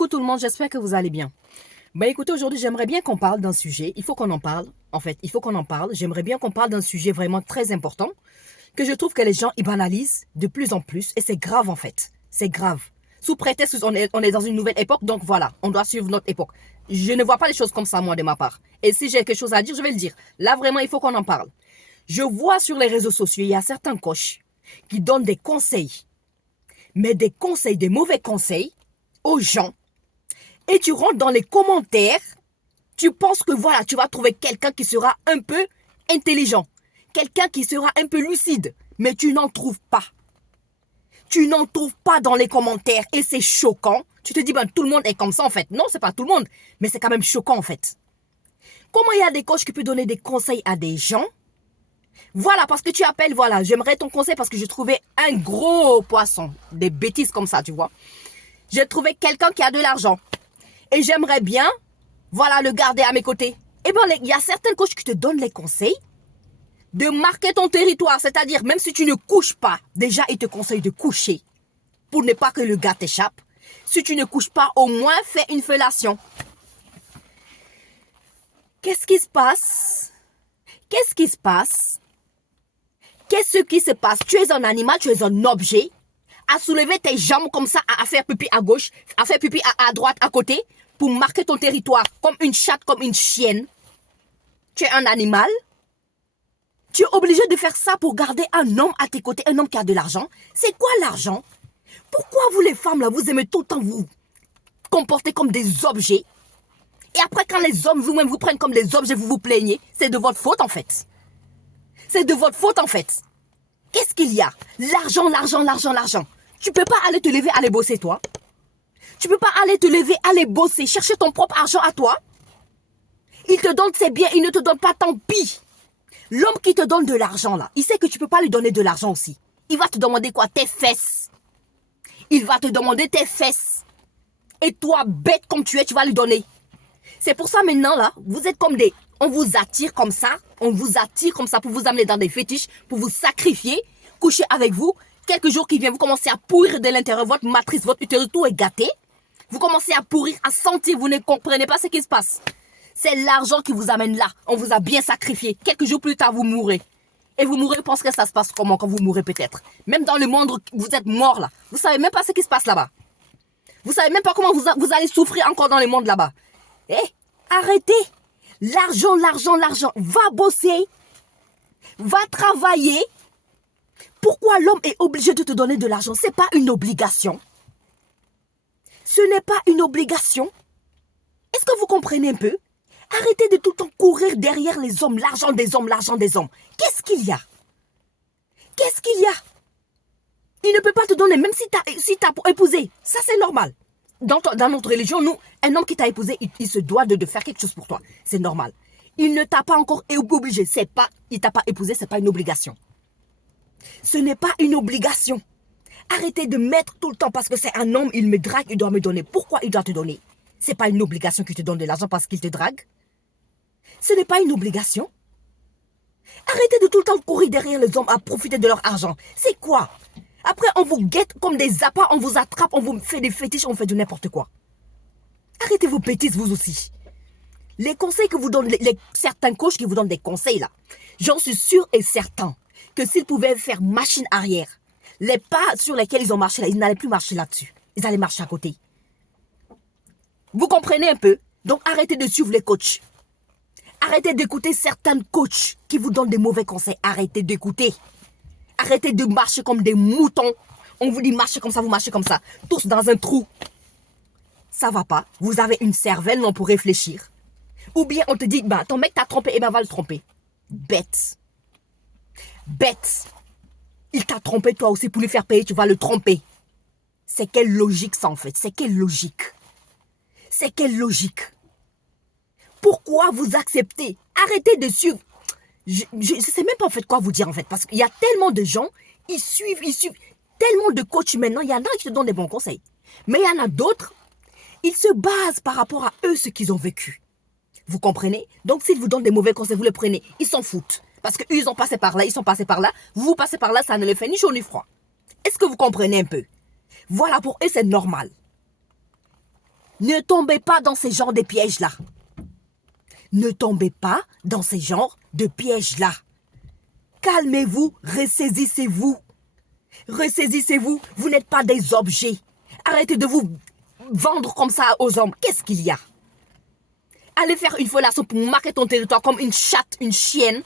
Coucou tout le monde, j'espère que vous allez bien. Écoutez, aujourd'hui, j'aimerais bien qu'on parle d'un sujet. Il faut qu'on en parle. En fait, il faut qu'on en parle. J'aimerais bien qu'on parle d'un sujet vraiment très important que je trouve que les gens y banalisent de plus en plus. Et c'est grave, en fait. C'est grave. Sous prétexte qu'on est dans une nouvelle époque, donc voilà, on doit suivre notre époque. Je ne vois pas les choses comme ça, moi, de ma part. Et si j'ai quelque chose à dire, je vais le dire. Là, vraiment, il faut qu'on en parle. Je vois sur les réseaux sociaux, il y a certains coachs qui donnent des conseils. Mais des conseils, des mauvais conseils aux gens. Et tu rentres dans les commentaires, tu penses que voilà, tu vas trouver quelqu'un qui sera un peu intelligent, quelqu'un qui sera un peu lucide, mais tu n'en trouves pas. Tu n'en trouves pas dans les commentaires et c'est choquant. Tu te dis, tout le monde est comme ça en fait. Non, c'est pas tout le monde, mais c'est quand même choquant en fait. Comment il y a des coachs qui peuvent donner des conseils à des gens? Voilà, parce que tu appelles, voilà, j'aimerais ton conseil parce que j'ai trouvé un gros poisson, des bêtises comme ça, tu vois. J'ai trouvé quelqu'un qui a de l'argent. Et j'aimerais bien, voilà, le garder à mes côtés. Eh bien, il y a certains coachs qui te donnent les conseils de marquer ton territoire. C'est-à-dire, même si tu ne couches pas, déjà, ils te conseillent de coucher pour ne pas que le gars t'échappe. Si tu ne couches pas, au moins, fais une fellation. Qu'est-ce qui se passe? Qu'est-ce qui se passe? Qu'est-ce qui se passe? Tu es un animal, tu es un objet. À soulever tes jambes comme ça, à faire pipi à gauche, à faire pipi à droite, à côté, pour marquer ton territoire, comme une chatte, comme une chienne. Tu es un animal. Tu es obligé de faire ça pour garder un homme à tes côtés, un homme qui a de l'argent. C'est quoi l'argent? Pourquoi vous les femmes, là, vous aimez tout le temps vous comporter comme des objets? Et après, quand les hommes vous-même vous prennent comme des objets, vous vous plaignez. C'est de votre faute, en fait. C'est de votre faute, en fait. Qu'est-ce qu'il y a? L'argent, l'argent, l'argent, l'argent. Tu peux pas aller te lever, aller bosser, toi. Tu peux pas aller te lever, aller bosser, chercher ton propre argent à toi. Il te donne ses biens, il ne te donne pas, tant pis. L'homme qui te donne de l'argent, là, il sait que tu peux pas lui donner de l'argent aussi. Il va te demander quoi? Tes fesses. Il va te demander tes fesses. Et toi, bête comme tu es, tu vas lui donner. C'est pour ça maintenant, là, vous êtes comme des... On vous attire comme ça. On vous attire comme ça pour vous amener dans des fétiches, pour vous sacrifier, coucher avec vous. Quelques jours qui viennent, vous commencez à pourrir de l'intérieur. Votre matrice, votre utérus, tout est gâté. Vous commencez à pourrir, à sentir. Vous ne comprenez pas ce qui se passe. C'est l'argent qui vous amène là. On vous a bien sacrifié. Quelques jours plus tard, vous mourrez. Et vous mourrez, vous pensez que ça se passe comment quand vous mourrez peut-être. Même dans le monde, vous êtes mort là. Vous savez même pas ce qui se passe là-bas. Vous savez même pas comment vous allez souffrir encore dans le monde là-bas. Eh, arrêtez. L'argent, l'argent, l'argent. Va bosser. Va travailler. Pourquoi l'homme est obligé de te donner de l'argent? C'est pas une obligation. Ce n'est pas une obligation. Est-ce que vous comprenez un peu? Arrêtez de tout le temps courir derrière les hommes, l'argent des hommes, l'argent des hommes. Qu'est-ce qu'il y a? Qu'est-ce qu'il y a? Il ne peut pas te donner, même si t'as épousé. Ça, c'est normal. Dans notre religion, nous, un homme qui t'a épousé, il se doit de faire quelque chose pour toi. C'est normal. Il ne t'a pas encore obligé. Il t'a pas épousé, c'est pas une obligation. Ce n'est pas une obligation. Arrêtez de mettre tout le temps parce que c'est un homme, il me drague, il doit me donner. Pourquoi il doit te donner? C'est pas une obligation qu'il te donne de l'argent parce qu'il te drague. Ce n'est pas une obligation. Arrêtez de tout le temps courir derrière les hommes à profiter de leur argent. C'est quoi? Après, on vous guette comme des appâts, on vous attrape, on vous fait des fétiches, on fait de n'importe quoi. Arrêtez vos bêtises, vous aussi. Les conseils que vous donnent, certains coachs qui vous donnent des conseils là, j'en suis sûr et certain que s'ils pouvaient faire machine arrière, les pas sur lesquels ils ont marché là, ils n'allaient plus marcher là-dessus. Ils allaient marcher à côté. Vous comprenez un peu? Donc arrêtez de suivre les coachs. Arrêtez d'écouter certains coachs qui vous donnent des mauvais conseils. Arrêtez d'écouter. Arrêtez de marcher comme des moutons. On vous dit marchez comme ça, vous marchez comme ça. Tous dans un trou. Ça va pas. Vous avez une cervelle, non, pour réfléchir. Ou bien on te dit, ton mec t'a trompé, va le tromper. Bête. Bête. Il t'a trompé toi aussi pour lui faire payer, tu vas le tromper. C'est quelle logique ça en fait? C'est quelle logique? C'est quelle logique? Pourquoi vous acceptez? Arrêtez de suivre. Je ne sais même pas en fait quoi vous dire en fait. Parce qu'il y a tellement de gens, ils suivent. Tellement de coachs maintenant, il y en a qui te donnent des bons conseils. Mais il y en a d'autres, ils se basent par rapport à eux, ce qu'ils ont vécu. Vous comprenez? Donc s'ils vous donnent des mauvais conseils, vous les prenez. Ils s'en foutent. Parce qu'eux, ils ont passé par là, ils sont passés par là. Vous passez par là, ça ne les fait ni chaud ni froid. Est-ce que vous comprenez un peu? Voilà, pour eux, c'est normal. Ne tombez pas dans ces genres de pièges-là. Ne tombez pas dans ces genres de pièges-là. Calmez-vous, ressaisissez-vous. Ressaisissez-vous, vous n'êtes pas des objets. Arrêtez de vous vendre comme ça aux hommes. Qu'est-ce qu'il y a? Allez faire une fellation pour marquer ton territoire comme une chatte, une chienne.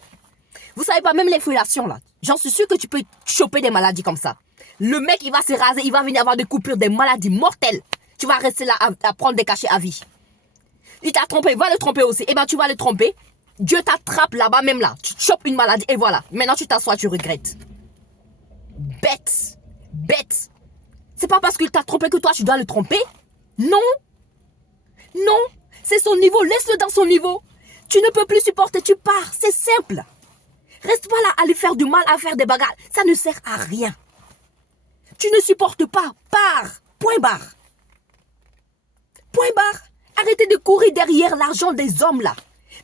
Vous savez pas, même les fellations là, j'en suis sûr que tu peux choper des maladies comme ça. Le mec, il va se raser, il va venir avoir des coupures, des maladies mortelles. Tu vas rester là à prendre des cachets à vie. Il t'a trompé, va le tromper aussi. Eh bien, tu vas le tromper. Dieu t'attrape là-bas, même là. Tu chopes une maladie et voilà. Maintenant, tu t'assois, tu regrettes. Bête. Bête. C'est pas parce qu'il t'a trompé que toi, tu dois le tromper. Non. Non. C'est son niveau. Laisse-le dans son niveau. Tu ne peux plus supporter, tu pars. C'est simple. Reste pas là à lui faire du mal, à faire des bagarres. Ça ne sert à rien. Tu ne supportes pas. Pars. Point barre. Point barre. Arrêtez de courir derrière l'argent des hommes là.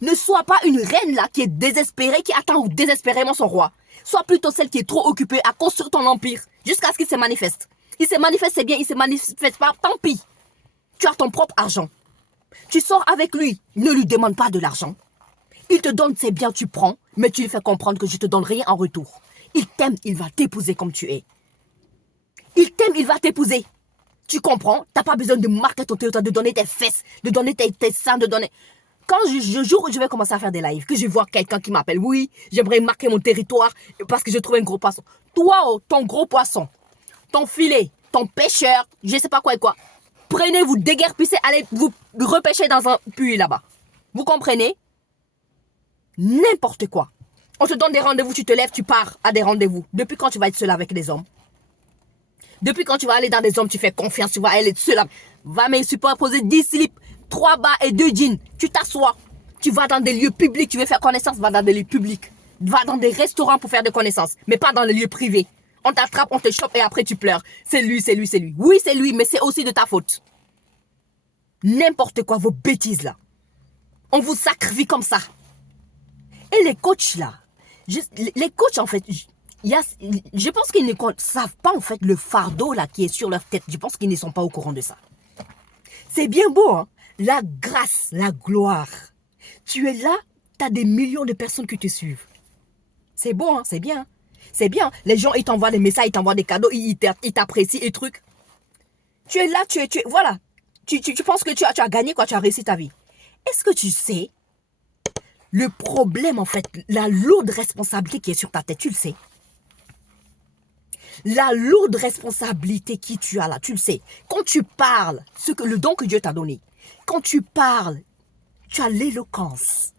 Ne sois pas une reine là qui est désespérée, qui attend désespérément son roi. Sois plutôt celle qui est trop occupée à construire ton empire jusqu'à ce qu'il se manifeste. Il se manifeste, c'est bien, il se manifeste pas, tant pis. Tu as ton propre argent. Tu sors avec lui, ne lui demande pas de l'argent. Il te donne ses biens, tu prends, mais tu lui fais comprendre que je te donne rien en retour. Il t'aime, il va t'épouser comme tu es. Il t'aime, il va t'épouser. Tu comprends? T'as pas besoin de marquer ton territoire, de donner tes fesses, de donner tes seins, de donner... Quand je jour où je vais commencer à faire des lives, que je vois quelqu'un qui m'appelle, oui, j'aimerais marquer mon territoire parce que je trouve un gros poisson. Toi, oh, ton gros poisson, ton filet, ton pêcheur, je sais pas quoi et quoi, prenez, vous déguerpissez, allez vous repêcher dans un puits là-bas. Vous comprenez? N'importe quoi. On te donne des rendez-vous, tu te lèves, tu pars à des rendez-vous. Depuis quand tu vas être seul avec des hommes? Depuis quand tu vas aller dans des hommes, tu fais confiance, tu vas aller seul. Va me superposer 10 slips, 3 bas et 2 jeans. Tu t'assois. Tu vas dans des lieux publics, tu veux faire connaissance, va dans des lieux publics. Va dans des restaurants pour faire des connaissances, mais pas dans les lieux privés. On t'attrape, on te chope et après tu pleures. C'est lui, c'est lui, c'est lui. Oui, c'est lui, mais c'est aussi de ta faute. N'importe quoi, vos bêtises là. On vous sacrifie comme ça. Et les coachs là, les coachs en fait... je pense qu'ils ne savent pas en fait le fardeau là qui est sur leur tête. Je pense qu'ils ne sont pas au courant de ça. C'est bien beau, hein? La grâce, la gloire. Tu es là, tu as des millions de personnes qui te suivent. C'est beau, hein? C'est bien. C'est bien. Les gens, ils t'envoient des messages, ils t'envoient des cadeaux, ils t'apprécient et trucs. Tu es là, voilà. Tu penses que tu as gagné quoi, tu as réussi ta vie. Est-ce que tu sais le problème en fait, la lourde responsabilité qui est sur ta tête, tu le sais? La lourde responsabilité qui tu as là, tu le sais. Quand tu parles, le don que Dieu t'a donné, quand tu parles, tu as l'éloquence.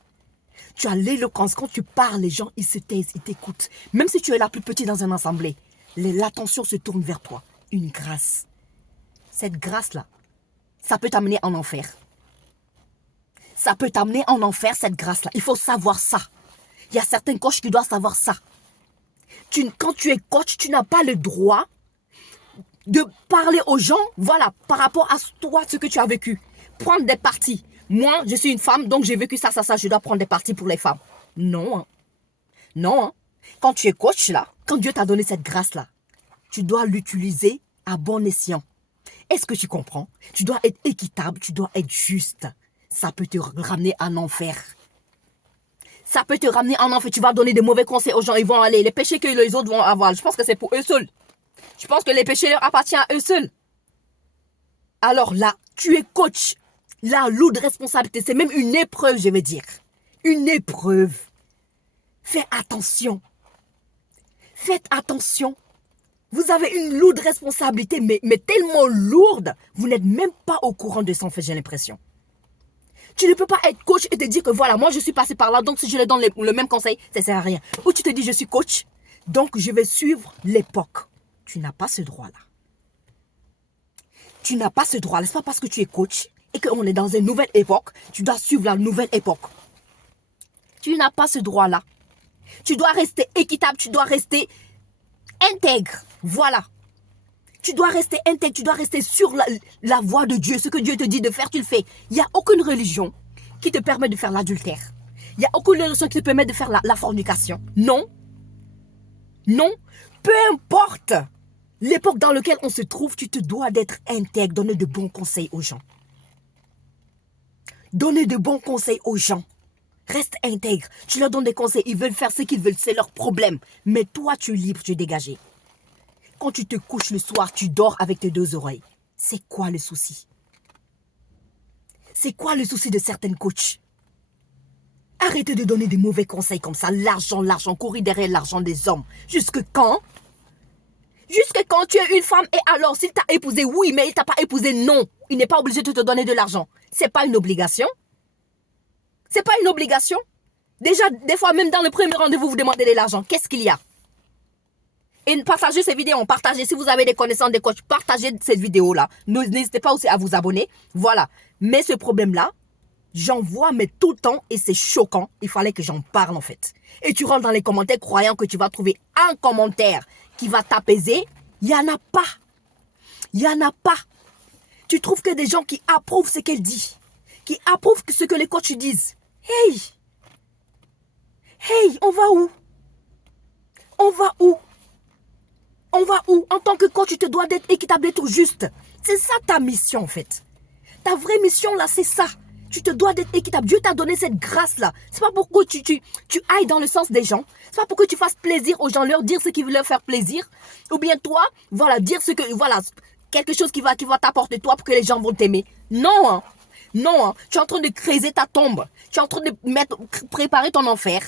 Tu as l'éloquence. Quand tu parles, les gens, ils se taisent, ils t'écoutent. Même si tu es la plus petite dans une assemblée, l'attention se tourne vers toi. Une grâce. Cette grâce-là, ça peut t'amener en enfer. Ça peut t'amener en enfer, cette grâce-là. Il faut savoir ça. Il y a certains coachs qui doivent savoir ça. Quand tu es coach, tu n'as pas le droit de parler aux gens, voilà, par rapport à toi, ce que tu as vécu. Prendre des parties. Moi, je suis une femme, donc j'ai vécu ça, je dois prendre des parties pour les femmes. Non, hein. Non, hein. Quand tu es coach, là, quand Dieu t'a donné cette grâce-là, tu dois l'utiliser à bon escient. Est-ce que tu comprends? Tu dois être équitable, tu dois être juste. Ça peut te ramener en enfer. Ça peut te ramener en enfer. Tu vas donner des mauvais conseils aux gens. Ils vont aller. Les péchés que les autres vont avoir, je pense que c'est pour eux seuls. Je pense que les péchés leur appartiennent à eux seuls. Alors là, tu es coach. La lourde responsabilité, c'est même une épreuve, je veux dire. Une épreuve. Fais attention. Faites attention. Vous avez une lourde responsabilité, mais tellement lourde, vous n'êtes même pas au courant de ça, en fait, j'ai l'impression. Tu ne peux pas être coach et te dire que voilà, moi je suis passé par là, donc si je leur donne le même conseil, ça ne sert à rien. Ou tu te dis je suis coach, donc je vais suivre l'époque. Tu n'as pas ce droit-là. Tu n'as pas ce droit-là. C'est pas parce que tu es coach et qu'on est dans une nouvelle époque, tu dois suivre la nouvelle époque. Tu n'as pas ce droit-là. Tu dois rester équitable, tu dois rester intègre. Voilà. Tu dois rester intègre, tu dois rester sur la voie de Dieu. Ce que Dieu te dit de faire, tu le fais. Il n'y a aucune religion qui te permet de faire l'adultère. Il n'y a aucune religion qui te permet de faire la fornication. Non. Non. Peu importe l'époque dans laquelle on se trouve, tu te dois d'être intègre, donner de bons conseils aux gens. Donnez de bons conseils aux gens. Reste intègre. Tu leur donnes des conseils. Ils veulent faire ce qu'ils veulent. C'est leur problème. Mais toi, tu es libre, tu es dégagé. Quand tu te couches le soir, tu dors avec tes deux oreilles. C'est quoi le souci? C'est quoi le souci de certaines coachs? Arrêtez de donner des mauvais conseils comme ça. L'argent, courir derrière l'argent des hommes. Jusque quand? Jusque quand tu es une femme et alors, s'il t'a épousé, oui, mais il t'a pas épousé, non. Il n'est pas obligé de te donner de l'argent. C'est pas une obligation. C'est pas une obligation. Déjà, des fois, même dans le premier rendez-vous, vous demandez de l'argent. Qu'est-ce qu'il y a? Et partagez ces vidéos, partagez. Si vous avez des connaissances, des coachs, partagez cette vidéo-là. N'hésitez pas aussi à vous abonner. Voilà. Mais ce problème-là, j'en vois mais tout le temps et c'est choquant. Il fallait que j'en parle en fait. Et tu rentres dans les commentaires croyant que tu vas trouver un commentaire qui va t'apaiser. Il n'y en a pas. Il n'y en a pas. Tu trouves que des gens qui approuvent ce qu'elle dit. Qui approuvent ce que les coachs disent. Hey! Hey, on va où? On va où? On va où? En tant que coach, tu te dois d'être équitable et tout juste. C'est ça ta mission en fait. Ta vraie mission là, c'est ça. Tu te dois d'être équitable. Dieu t'a donné cette grâce-là. C'est pas pour que tu ailles dans le sens des gens. C'est pas pour que tu fasses plaisir aux gens, leur dire ce qui veut leur faire plaisir. Ou bien toi, voilà, dire ce que, voilà, quelque chose qui va t'apporter toi pour que les gens vont t'aimer. Non, hein. Non, hein. Tu es en train de creuser ta tombe. Tu es en train de préparer ton enfer.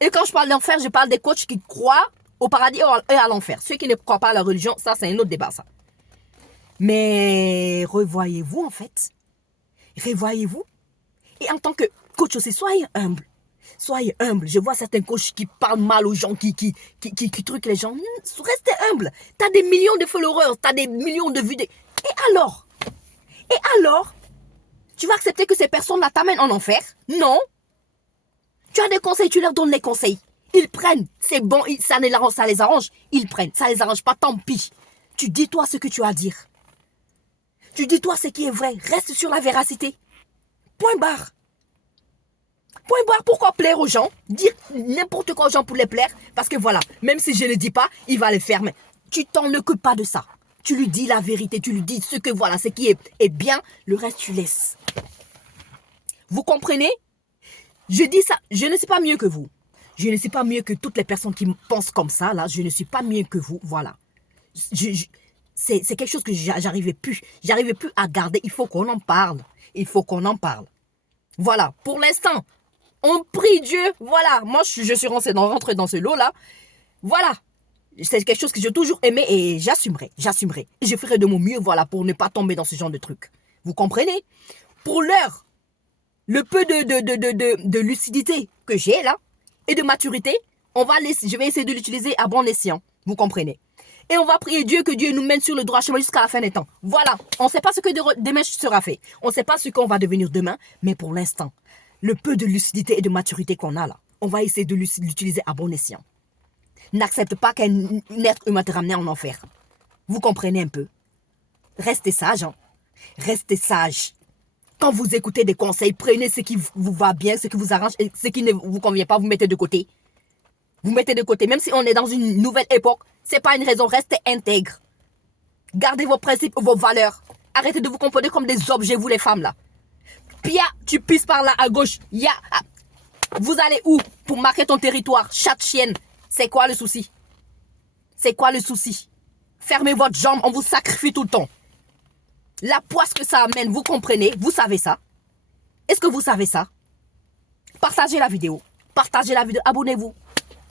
Et quand je parle d'enfer, je parle des coachs qui croient au paradis et à l'enfer. Ceux qui ne croient pas à la religion, ça c'est un autre débat, ça. Mais revoyez-vous en fait. Revoyez-vous. Et en tant que coach aussi, soyez humble. Soyez humble. Je vois certains coachs qui parlent mal aux gens, qui truquent les gens. Restez humble. Tu as des millions de followers, tu as des millions de vues. Et alors? Et alors? Tu vas accepter que ces personnes-là t'amènent en enfer? Non. Tu as des conseils, tu leur donnes les conseils. Ils prennent. C'est bon, ça les arrange. Ils prennent. Ça les arrange pas, tant pis. Tu dis-toi ce que tu as à dire. Tu dis-toi ce qui est vrai. Reste sur la véracité. Point barre. Point barre. Pourquoi plaire aux gens? Dire n'importe quoi aux gens pour les plaire. Parce que voilà, même si je ne le dis pas, il va le faire. Mais tu t'en occupes pas de ça. Tu lui dis la vérité. Tu lui dis ce que voilà, ce qui est bien. Le reste, tu laisses. Vous comprenez? Je dis ça. Je ne suis pas mieux que vous. Je ne suis pas mieux que toutes les personnes qui pensent comme ça. Là, je ne suis pas mieux que vous. Voilà. C'est quelque chose que j'arrivais plus à garder. Il faut qu'on en parle. Il faut qu'on en parle. Voilà. Pour l'instant, on prie Dieu. Voilà. Moi, je suis rentrée dans ce lot-là. Voilà. C'est quelque chose que j'ai toujours aimé et j'assumerai. J'assumerai. Je ferai de mon mieux, voilà, pour ne pas tomber dans ce genre de truc. Vous comprenez? Pour l'heure, le peu de lucidité que j'ai là et de maturité, je vais essayer de l'utiliser à bon escient. Vous comprenez? Et on va prier Dieu que Dieu nous mène sur le droit chemin jusqu'à la fin des temps. Voilà. On ne sait pas ce que demain sera fait. On ne sait pas ce qu'on va devenir demain. Mais pour l'instant, le peu de lucidité et de maturité qu'on a là, on va essayer de l'utiliser à bon escient. N'accepte pas qu'un être humain te ramène en enfer. Vous comprenez un peu? Restez sage. Hein? Restez sage. Quand vous écoutez des conseils, prenez ce qui vous va bien, ce qui vous arrange et ce qui ne vous convient pas, vous mettez de côté. Vous mettez de côté. Même si on est dans une nouvelle époque, c'est pas une raison. Restez intègre. Gardez vos principes, vos valeurs. Arrêtez de vous comporter comme des objets, vous les femmes là. Pia, tu pisses par là à gauche. Ya, vous allez où pour marquer ton territoire? Chatte chienne. C'est quoi le souci? C'est quoi le souci? Fermez votre jambe, on vous sacrifie tout le temps. La poisse que ça amène, vous comprenez? Vous savez ça? Est-ce que vous savez ça? Partagez la vidéo. Partagez la vidéo. Abonnez-vous.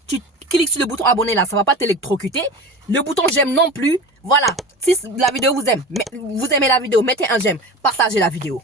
Tu cliques sur le bouton abonner là, ça ne va pas t'électrocuter. Le bouton j'aime non plus. Voilà. Si la vidéo vous aime, vous aimez la vidéo, mettez un j'aime. Partagez la vidéo.